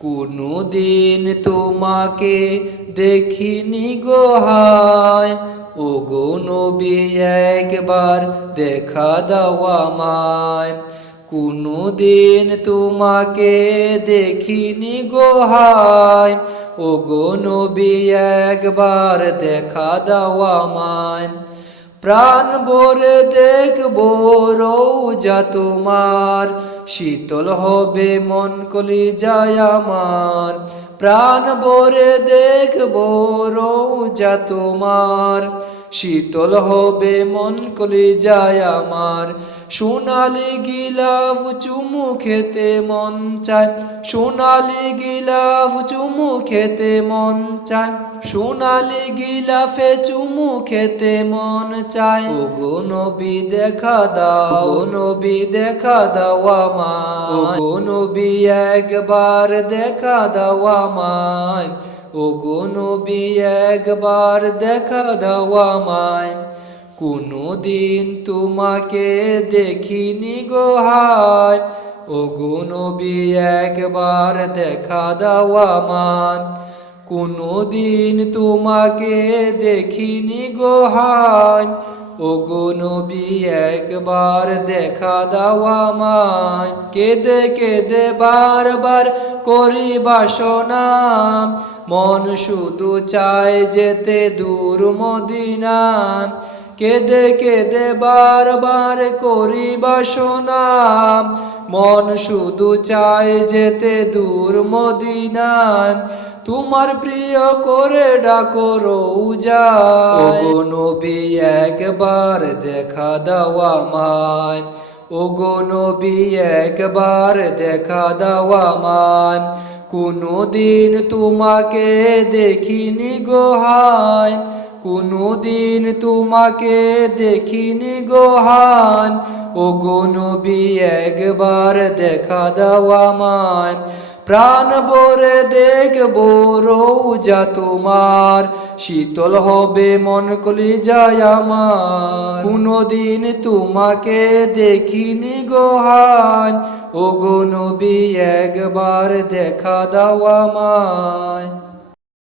কোনদিন তোমাকে দেখিনি গো হায়, ওগো নবী একবার দেখা দাও আমায়। কোনদিন তোমাকে দেখিনি গো হায়, ওগো নবী একবার দেখা দাও আমায়। প্রাণ ভরে দেখবো রওজা তোমার, শীতল হবে মন কলিজায় আমার। প্রাণ ভরে দেখবো রওজা তোমার, শীতল হবে মন কলিজায় আমার। সোনালি গিলাফ চুমু খেতে মন চায়, সোনালি গিলাফ চুমু খেতে মন চায়, সোনালি গিলাফে চুমু খেতে মন চায়। ওগো নবী দেখা দাও, নবী দেখা দাও আমায়, ওগো নবী একবার দেখা দাও আমায়, ওগো নবী একবার দেখা দাও আমায়। কোনদিন তোমাকে দেখিনি গো হায়, ওগো নবী একবার দেখা দাও আমায়। কোনদিন তোমাকে দেখিনি গো হায়, ওগো নবী একবার দেখা দাও আমায়। কেঁদে কেঁদে বারবার করি বাসনা, মন শুধু চায় যেতে দূর মদিনা। কেঁদে কেঁদে বারবার করি বাসনা, মন শুধু চায় যেতে দূর মদিনা। তোমার প্রিয় করে ডাকো রওজায়, ওগো নবী একবার দেখা দাও আমায়, ওগো নবী একবার দেখা দাও আমায়। কোনদিন তোমাকে দেখিনি গো হায়, কোনদিন তোমাকে দেখিনি গো হায়, ওগো নবী একবার দেখা দাও আমায়। প্রাণ ভরে দেখবো রওজা তোমার, শীতল হবে মন কলিজায় আমার। কোনদিন তোমাকে দেখিনি গো হায়, ওগো নবী একবার দেখা দাও আমায়।